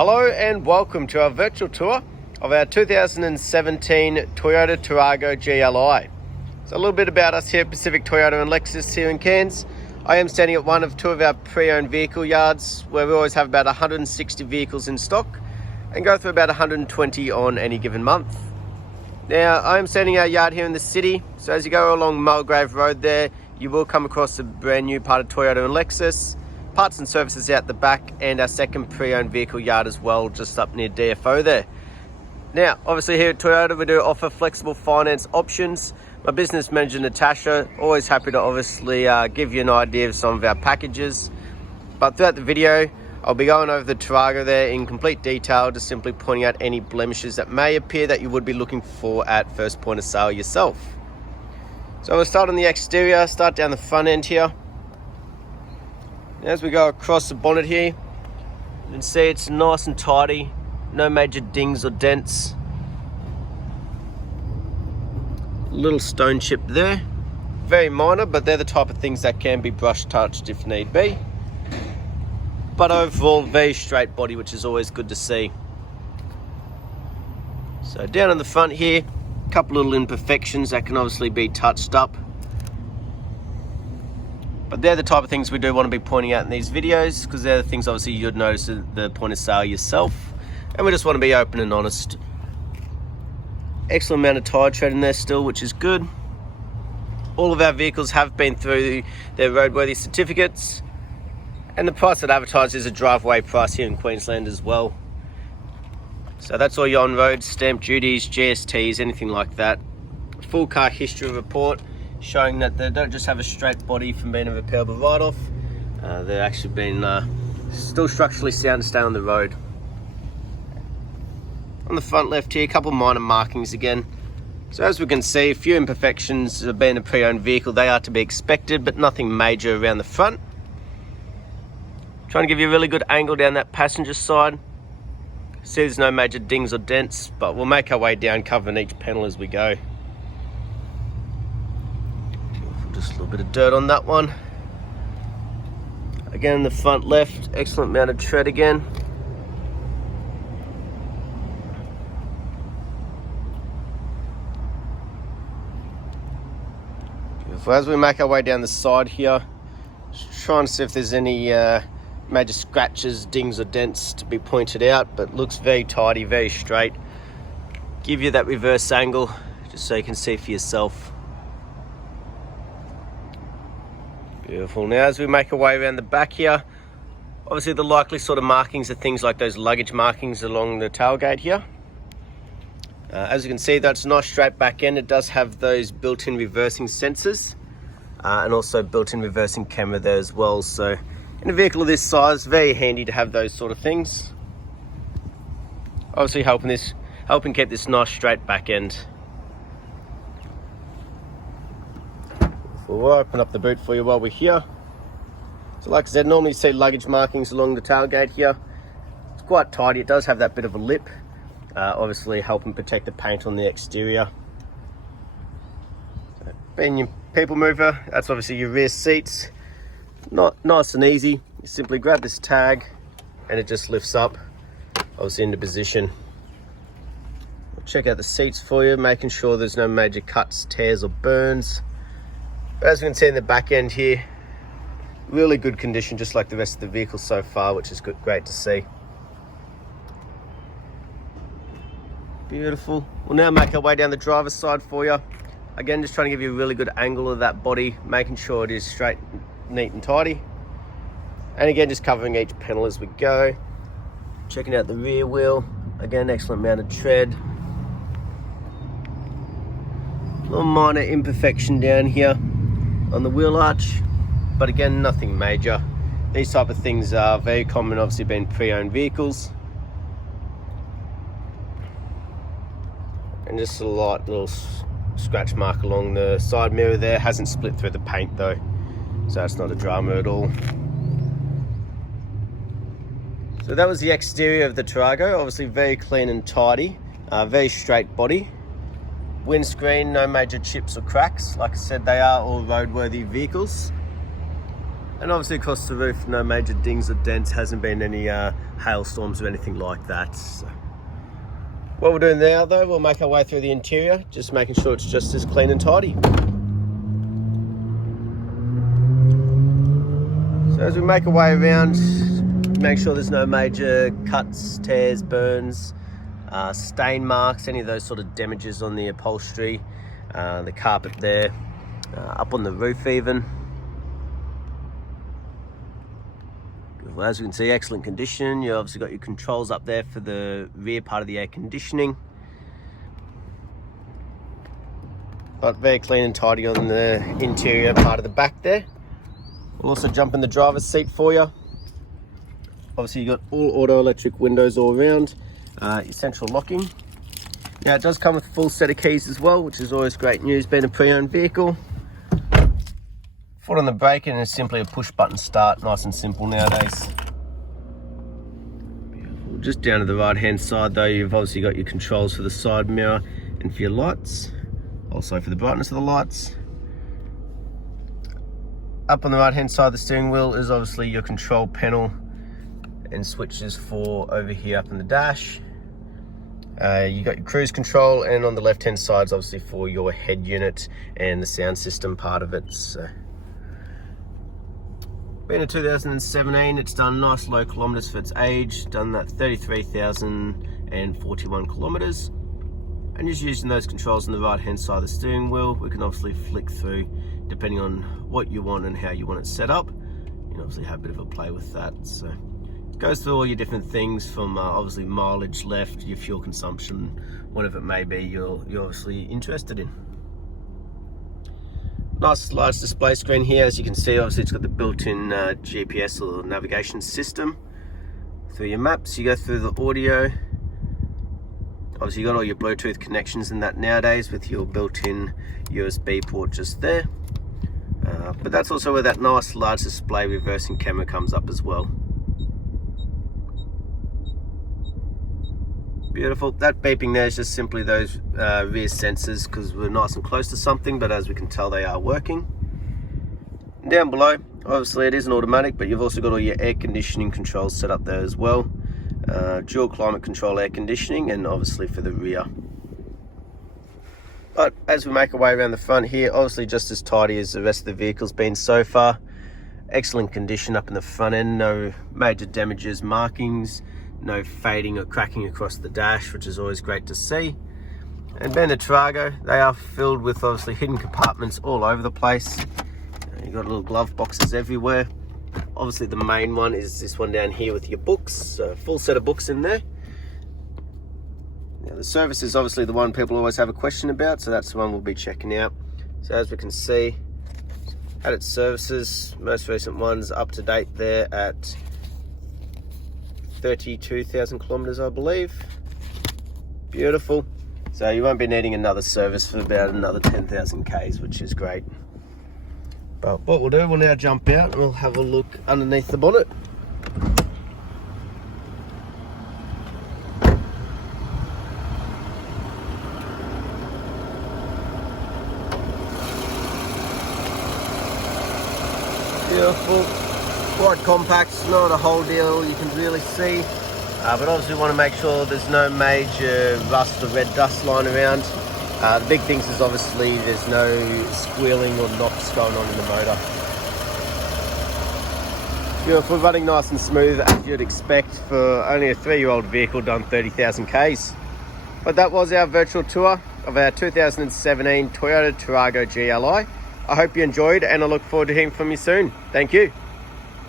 Hello and welcome to our virtual tour of our 2017 Toyota Tarago GLI. So a little bit about us here at Pacific Toyota and Lexus here in Cairns. I am standing at one of two of our pre-owned vehicle yards where we always have about 160 vehicles in stock and go through about 120 on any given month. Now I am standing in our yard here in the city, so as you go along Mulgrave Road there, you will come across a brand new part of Toyota and Lexus, parts and services out the back, and our second pre-owned vehicle yard as well, just up near DFO there. Now, obviously here at Toyota, we do offer flexible finance options. My business manager, Natasha, always happy to obviously give you an idea of some of our packages. But throughout the video, I'll be going over the Tarago there in complete detail, just simply pointing out any blemishes that may appear that you would be looking for at first point of sale yourself. So we'll start on the exterior, start down the front end here. As we go across the bonnet here, you can see it's nice and tidy, no major dings or dents. Little stone chip there, very minor, but they're the type of things that can be brush touched if need be. But overall, very straight body, which is always good to see. So down on the front here, a couple little imperfections that can obviously be touched up. But they're the type of things we do want to be pointing out in these videos, because they're the things obviously you'd notice at the point of sale yourself. And we just want to be open and honest. Excellent amount of tyre tread in there still, which is good. All of our vehicles have been through their roadworthy certificates. And the price that advertised is a driveway price here in Queensland as well. So that's all your on-road, stamp duties, GSTs, anything like that. Full car history report, showing that they don't just have a straight body from being a repairable write-off. They've actually been still structurally sound to stay on the road. On the front left here, a couple minor markings again. So as we can see, a few imperfections of being a pre-owned vehicle. They are to be expected, but nothing major around the front. Trying to give you a really good angle down that passenger side. See there's no major dings or dents, but we'll make our way down covering each panel as we go. Just a little bit of dirt on that one. Again, in the front left, excellent amount of tread again. Beautiful. As we make our way down the side here, just trying to see if there's any major scratches, dings or dents to be pointed out, but looks very tidy, very straight. Give you that reverse angle just so you can see for yourself. Beautiful. Now as we make our way around the back here, obviously the likely sort of markings are things like those luggage markings along the tailgate here. As you can see, that's a nice straight back end. It does have those built-in reversing sensors and also built-in reversing camera there as well. So in a vehicle of this size, very handy to have those sort of things. Obviously helping keep this nice straight back end. We'll open up the boot for you while we're here. So like I said, normally you see luggage markings along the tailgate here. It's quite tidy. It does have that bit of a lip. Obviously helping protect the paint on the exterior. So being your people mover, that's obviously your rear seats. Not nice and easy. You simply grab this tag and it just lifts up, obviously into position. We'll check out the seats for you, making sure there's no major cuts, tears or burns. But as you can see in the back end here, really good condition, just like the rest of the vehicle so far, which is great to see. Beautiful. We'll now make our way down the driver's side for you. Again, just trying to give you a really good angle of that body, making sure it is straight, neat and tidy. And again, just covering each panel as we go. Checking out the rear wheel. Again, excellent amount of tread. A little minor imperfection down here on the wheel arch, but again, nothing major. These type of things are very common, obviously being pre-owned vehicles. And just a light little scratch mark along the side mirror there. Hasn't split through the paint though, so that's not a drama at all. So that was the exterior of the Tarago. Obviously very clean and tidy, very straight body. Windscreen, no major chips or cracks. Like I said, they are all roadworthy vehicles. And obviously across the roof, no major dings or dents, hasn't been any hailstorms or anything like that. So what we're doing now though, we'll make our way through the interior, just making sure it's just as clean and tidy. So as we make our way around, make sure there's no major cuts, tears, burns, stain marks, any of those sort of damages on the upholstery, the carpet there, up on the roof even. Well, as you can see, excellent condition. You obviously got your controls up there for the rear part of the air conditioning. But very clean and tidy on the interior part of the back there. We'll also jump in the driver's seat for you. Obviously you got all auto electric windows all around, your central locking. Now it does come with a full set of keys as well, which is always great news being a pre-owned vehicle. Foot on the brake and it's simply a push button start, nice and simple nowadays. Beautiful. Just down to the right hand side though, you've obviously got your controls for the side mirror and for your lights, also for the brightness of the lights. Up on the right hand side of the steering wheel is obviously your control panel and switches for over here up in the dash. You got your cruise control, and on the left hand side is obviously for your head unit and the sound system part of it. So being a 2017, it's done nice low kilometers for its age, done that 33,041 kilometers. And just using those controls on the right hand side of the steering wheel, we can obviously flick through depending on what you want and how you want it set up. You can obviously have a bit of a play with that. So it goes through all your different things from obviously mileage left, your fuel consumption, whatever it may be you're obviously interested in. Nice large display screen here. As you can see, obviously it's got the built-in GPS or navigation system. Through your maps, you go through the audio. Obviously you got all your Bluetooth connections in that nowadays with your built-in USB port just there. But that's also where that nice large display reversing camera comes up as well. Beautiful. That beeping there is just simply those rear sensors because we're nice and close to something, but as we can tell they are working. Down below, obviously it is an automatic, but you've also got all your air conditioning controls set up there as well. Dual climate control air conditioning, and obviously for the rear. But as we make our way around the front here, obviously just as tidy as the rest of the vehicle's been so far. Excellent condition up in the front end, no major damages, markings, no fading or cracking across the dash, which is always great to see. And being the Tarago, they are filled with obviously hidden compartments all over the place. You've got little glove boxes everywhere. Obviously the main one is this one down here with your books, so full set of books in there. Now the service is obviously the one people always have a question about, so that's the one we'll be checking out. So as we can see, at its services, most recent one's up to date there at 32,000 kilometers, I believe. Beautiful. So you won't be needing another service for about another 10,000 Ks, which is great. But what we'll do, we'll now jump out and we'll have a look underneath the bonnet. Beautiful. Quite compact, not a whole deal you can really see. But obviously we want to make sure there's no major rust or red dust lying around. The big things is obviously there's no squealing or knocks going on in the motor. Beautiful, running nice and smooth as you'd expect for only a 3-year-old vehicle done 30,000 Ks. But that was our virtual tour of our 2017 Toyota Tarago GLI. I hope you enjoyed and I look forward to hearing from you soon. Thank you.